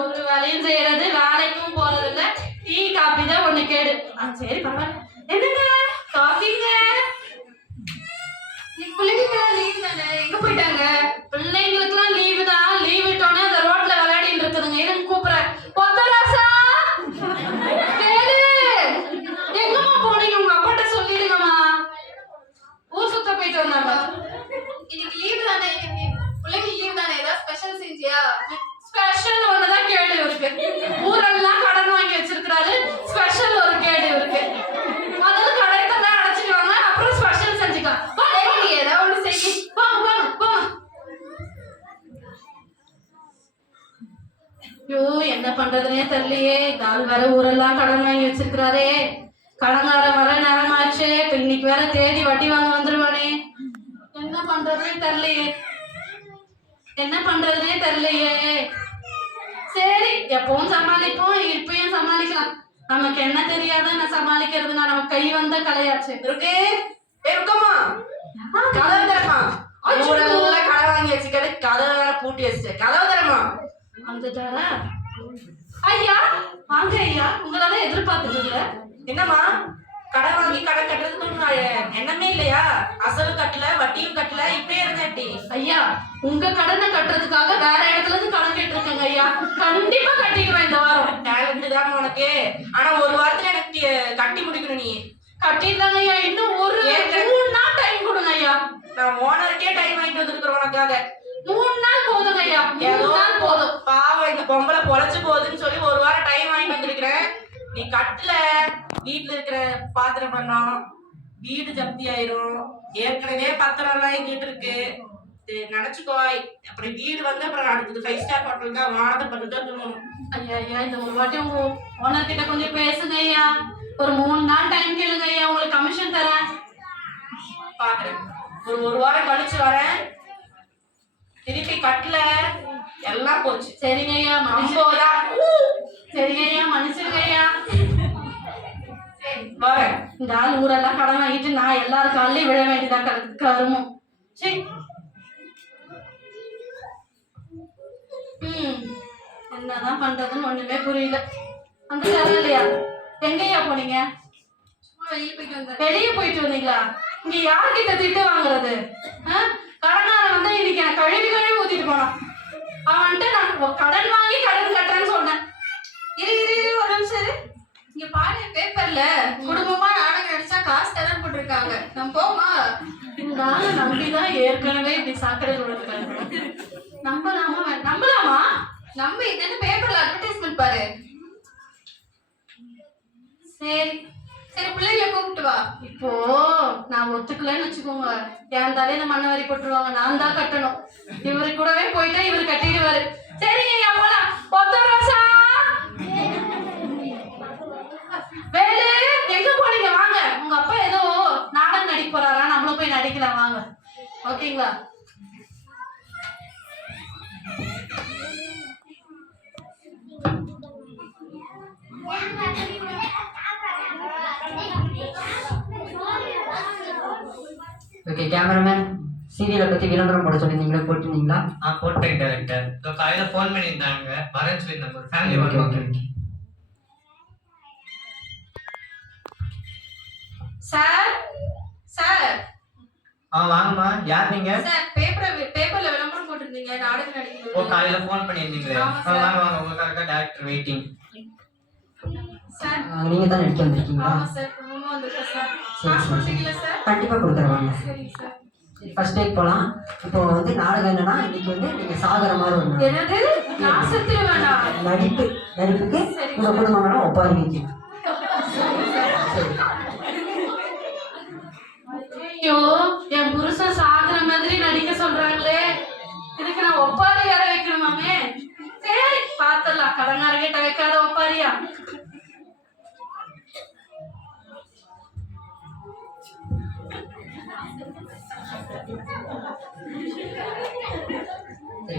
ஒரு வேலையும் செய்யறது, வேலைக்கும் போறது இல்ல. டீ காபி தான் ஒண்ணு கேடு. சரி பரவாயில்ல. என்னங்க காபிங்க? பிள்ளைங்களுக்கெல்லாம் லீவ் தானே, எங்க போயிட்டாங்க? பிள்ளைங்களுக்குலாம் லீவு தான். லீவ் விட்டோன்னே அந்த ரோட்ல விளையாடிட்டு இருக்குதுங்க. எனக்கு கூப்பிடுறேன். ஒத்தராசா கேளு, எங்கம்மா போனீங்க? உங்க அப்பாட்ட சொல்லிடுங்கம்மா. ஊர் சுத்த போயிட்டு வந்தாங்க. இன்னைக்கு லீவ் தானே, பிள்ளைங்களுக்கு லீவ் தானே, ஏதாவது ஸ்பெஷல் செஞ்சியா? ஸ்பெஷல் ஒண்ணுதான் கேடு இருக்கு. ஊரெல்லாம் கடன் வாங்கி வச்சிருக்கிறாரு, ஸ்பெஷல் ஒரு கேடு இருக்கு. அதாவது கடைக்கெல்லாம் அடைச்சிடுவாங்க, அப்புறம் ஸ்பெஷல் செஞ்சுக்கலாம். ஏதாவது ஒண்ணு செய்ய. வாங்க வாங்க வாங்க. ஐயோ என்ன பண்றதுனே தெரியலையே. கால் வேற ஊரெல்லாம் கடன் வாங்கி வச்சிருக்கிறாரே. கடங்கார வர நேரமாச்சு. இன்னைக்கு வேற தேடி வட்டி வாங்க வந்துருவானே. என்ன பண்றதுனே தெரியலையே. என்ன பண்றதுனே தெரியலையே. சரி எப்பவும் சமாளிப்போம், இப்பயும் சமாளிக்கலாம். நமக்கு என்ன தெரியாத நான் சமாளிக்கிறதுனா நமக்கு கை வந்த கலையாச்சு. இருக்கு இருக்கமா கதவு தரமா. ஊரெல்லாம் கடை வாங்கி வச்சுக்கிட்டு கதவை வேற பூட்டி வச்சு கதவு தரமா வந்துட்டாரா? ஐயா வாங்க ஐயா, உங்களால எதிர்பார்த்துட்டு இல்ல. என்னம்மா கடை வாங்கி கடை கட்டுறதுக்கு எண்ணமே இல்லையா? அசல் கட்டல, வட்டியும் கட்டல, இப்பயே இருந்தேட்டி. ஐயா உங்க கடனை கட்டுறதுக்காக வேற இடத்துல இருந்து கடன் கேட்டிருக்கேங்க ஐயா. கண்டிப்பா கட்டிடுவேன் இந்த வாரம். டேலண்ட் தான் உனக்கு. ஆனா ஒரு வாரத்துல எனக்கு கட்டி முடிக்கணும். நீ கட்டிடலாங்க ஐயா. இன்னும் ஒரு 3 நாள் டைம் கொடுங்க ஐயா. நான் ஓனருக்கே டைம் வாங்கிட்டு வந்துருக்கிறேன் உனக்காக. 3 நாள் போதுங்க ஐயா. 3 நாள் போதும். பாவம் இந்த பொம்பளை பொழைச்சு போகுதுன்னு சொல்லி ஒரு வாரம் டைம் வாங்கிட்டு வந்திருக்கிறேன். நீ கட்டல, வீட்டுல இருக்கிற பாத்திரம் பண்ணோம், வீடு ஜப்தி ஆயிரும். ஏற்கனவே பத்திரம் எல்லாம் எங்கிட்டு இருக்கு. நினைச்சுக்கோ. அப்புறம் வீடு வந்து அப்புறம் அடுத்தது 5 ஸ்டார் ஹோட்டல் தான் வாடகை பண்ணிட்டு தூங்கணும். ஐயா ஐயா இந்த ஒரு வாட்டி உங்க ஓனர் கிட்ட கொஞ்சம் பேசுங்க ஐயா. ஒரு 3 நாள் டைம் கேளுங்க ஐயா, உங்களுக்கு கமிஷன் தரேன். பாக்குறேன். ஒரு வாரம் கழிச்சு வரேன். திருப்பி கட்டல, எல்லாம் போச்சு. சரிங்க ஐயா மனுஷன். சரிங்க ஐயா மனுஷங்க ஐயா. வரேன். இந்த ஆள் ஊரெல்லாம் கடன் வாங்கிட்டு நான் எல்லாரும் காலையும் விழ வேண்டியதா கருமம். சரி என்னதான் பண்றதுன்னு ஒண்ணுமே புரியல. அந்த இல்லையா எங்கய்யா போனீங்க? வெளியே போயிட்டு வந்தீங்களா? இங்க யார்கிட்ட திட்டு வாங்குறது? கடனாரன் வந்து இன்னைக்கு எனக்கு கழுவி ஊத்திட்டு போனான். அவன்ட்டு நான் கடன் வாங்கி கடன் கட்டுறேன்னு சொன்னேன். இரு ஒரு நிமிஷம். இங்க பாரு பேப்பர்ல குடும்பமா நாடகம் நடிச்சா காசு தரேன் போட்டிருக்காங்க. நம்ம போமா? இந்த ஆளை நம்பிதான் ஏற்கனவே இப்படி சாக்கடை கொடுத்துருக்காங்க. நம்பலாமா? நம்ம இதுன்னு பேப்பர்ல அட்வர்டைஸ்மெண்ட் பாரு. சரி சரி பிள்ளைகளை கூப்பிட்டு வா. இப்போ நான் ஒத்துக்கலன்னு வச்சுக்கோங்க, என் தலையில மண்ணவாரி போட்டுருவாங்க. நான் தான் கட்டணும். இவரு கூடவே போயிட்டா இவரு கட்டிடுவாரு. சரிங்க ஐயா போலாம். ஒத்தராசா வேலு எங்க போனீங்க? வாங்க. உங்க அப்பா ஏதோ நாடகம் நடிக்க போறாரா, நம்மளும் போய் நடிக்கலாம் வாங்க. ஓகேங்களா? ஓகே கேமராமேன், சீரியலை பத்தி விளம்பரம் போட சொல்லியிருந்தீங்களா? போட்டுருந்தீங்களா? போட்டேன் டைரக்டர். காலையில ஃபோன் பண்ணியிருந்தாங்க, வரேன்னு சொல்லியிருந்தாங்க. ஒரு ஃபேமிலி வருவாங்க. சார் சார் வாங்கம்மா. யார் நீங்க? சார் பேப்பர்ல விளம்பரம் போட்டிருந்தீங்க, நாடகம் நடிக்கணும். காலையில ஃபோன் பண்ணியிருந்தீங்களே. வாங்க வாங்க, உங்களுக்காக டைரக்டர் வெயிட்டிங். சார் நீங்க தான் நடிக்க வந்திருக்கீங்களா? ஆமா சார், குடும்பமா வந்திருக்கேன் சார். சரி காசு சரி கொடுத்தீங்களா சார்? கண்டிப்பா கொடுக்குறேன் வாங்க. சரி சார். ஃபர்ஸ்ட் டேக் போகலாம். இப்போ வந்து நாடகம் என்னன்னா, இன்னைக்கு வந்து நீங்க சாகர மாதிரி ஒன்று. என்னது? நான் செத்துற வேண்டாம். நடிப்புக்கு உங்க குடும்பம் வேணா ஒப்பாரி வைக்கும். ஐயோ என் புருஷன் சாகுற மாதிரி நடிக்க சொல்றாங்களே, இதுக்கு நான் ஒப்பாரி வேற வைக்கணுமாமே. சரி பாத்துடலாம். கடங்காரங்கிட்ட வைக்காத ஒப்பாரியா?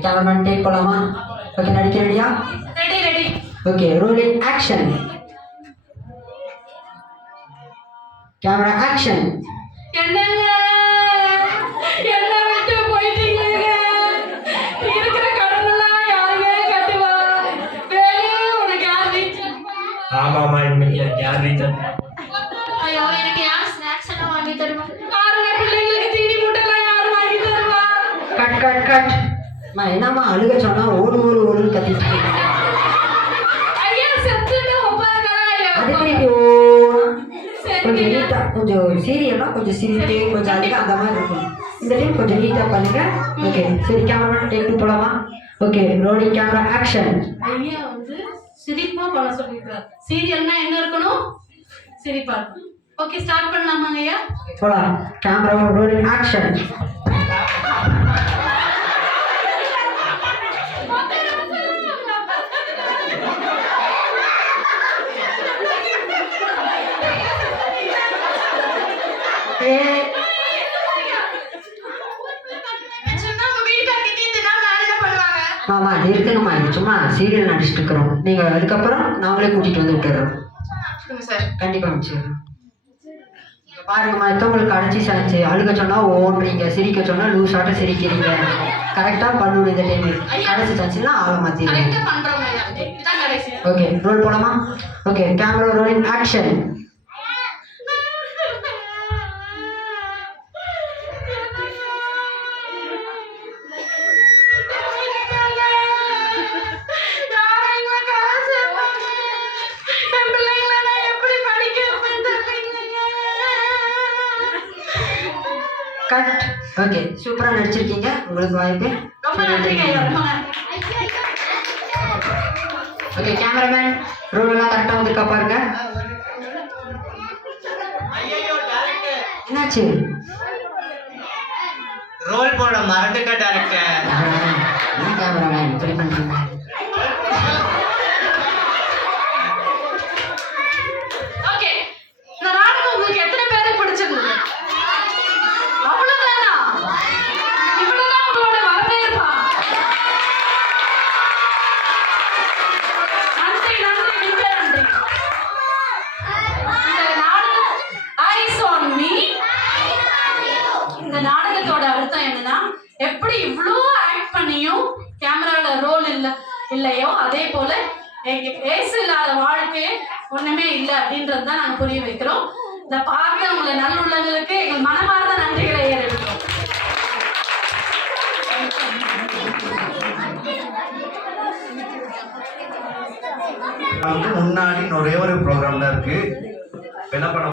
கேமராமேன் டேக் போலாமா? ஓகே நடிக்க ரெடியா? Ready ready. Okay rolling action. Camera action. என்னங்க என்ன விட்டு போயிட்டீங்க? இருக்கிற கடனெல்லாம் யாருமே கட்டுவா? ரீசார்ஜ். ஐயோ எனக்கு யார் ஸ்நாக்ஸ் எல்லாம் வாங்கி தருவா? பாருங்க பிள்ளைங்களுக்கு தீனி முட்டைலாம் யாரு வாங்கி தருவா? Cut cut cut. அம்மா என்னம்மா அழுக சொன்னா ஓடுன்னு கத்திட்டு இருக்கீங்க. ஐயா செத்துட்டு ஒப்பாருக்கடா ஐயா. அதுக்கு நீங்க கொஞ்சம் நீட்டா கொஞ்சம் சீரியலா கொஞ்சம் சிரிப்பு கொஞ்சம் அழுக அந்த மாதிரி இருக்கும். இந்த டைம் கொஞ்சம் நீட்டா பண்ணுங்க. ஓகே சரி கேமரா டேக் போலாமா? Okay rolling camera action. ஐயா வந்து சிரிப்பா பண்ண சொல்லியிருக்காரு. சீரியல்னா என்ன இருக்கணும்? சிரிப்பா இருக்கணும். ஓகே ஸ்டார்ட் பண்ணலாமாங்க ஐயா? போலாம். Camera rolling action. சொன்னா உங்க வீட்டுக்காரங்க தீர்த்துனா நான் என்ன பண்ணுவாங்க? ஆமா இருக்குங்கம்மா இது சும்மா சீரியல் நடிச்சுட்டு இருக்கிறோம். நீங்க அதுக்கப்புறம் நாங்களே கூட்டிட்டு வந்து விட்டுறோம். சார் கண்டிப்பா வச்சிடுறோம். பாருங்கம்மா இப்போ உங்களுக்கு அடைச்சி சாச்சு அழுக சொன்னா ஓடுறீங்க சிரிக்க சொன்னா லூஸாட்ட சிரிக்கிறீங்க. கரெக்டா பண்ணணும் இந்த டைம். அடைச்சி சாச்சுன்னா ஆள மாத்திடுங்க. கரெக்டா பண்றோம் ஐயா. இதுதான் கடைசி. ஓகே ரோல் போலாமா? Okay camera rolling action. Cut. Okay சூப்பரா நடிச்சிருக்கீங்க. உங்களுக்கு வாய்ப்பு. ரொம்ப நன்றிங்க ஐயா. ரொம்ப நன்றி. ஓகே கேமராமேன் ரோல் எல்லாம் கரெக்டா வந்திருக்கா பாருங்க. ஐயோ டைரக்டர் என்னாச்சு? ரோல் போட மறந்துட்ட டைரக்டர். கேமராமேன் இப்படி பண்றீங்க. ஓகே இந்த நாடகம் உங்களுக்கு எத்தனை பேருக்கு பிடிச்சிருந்தது? அவ்வளவுதானா? இவ்வளவுதான் உங்களோட வரவேற்பா? நன்றி நன்றி மிக்க நன்றி. இந்த நாடகம் ஐஸ் ஆன் மீ. இந்த நாடகத்தோட அர்த்தம் என்னன்னா எப்படி இவ்வளோ ஆக்ட் பண்ணியும் கேமரால ரோல் இல்லையோ அதே போல ஏசு இல்லாத வாழ்க்கையே ஒண்ணுமே இல்லை அப்படின்றது தான் நாங்கள் புரிய வைக்கிறோம். இந்த பார்த்து உங்களை நல்லுள்ளவங்களுக்கு எங்கள் மனமார்ந்த நன்றிகளை ஏறெடுக்கிறோம். முன்னாடி ஒரே ஒரு ப்ரோக்ராம் தான் இருக்கு. என்ன பண்ண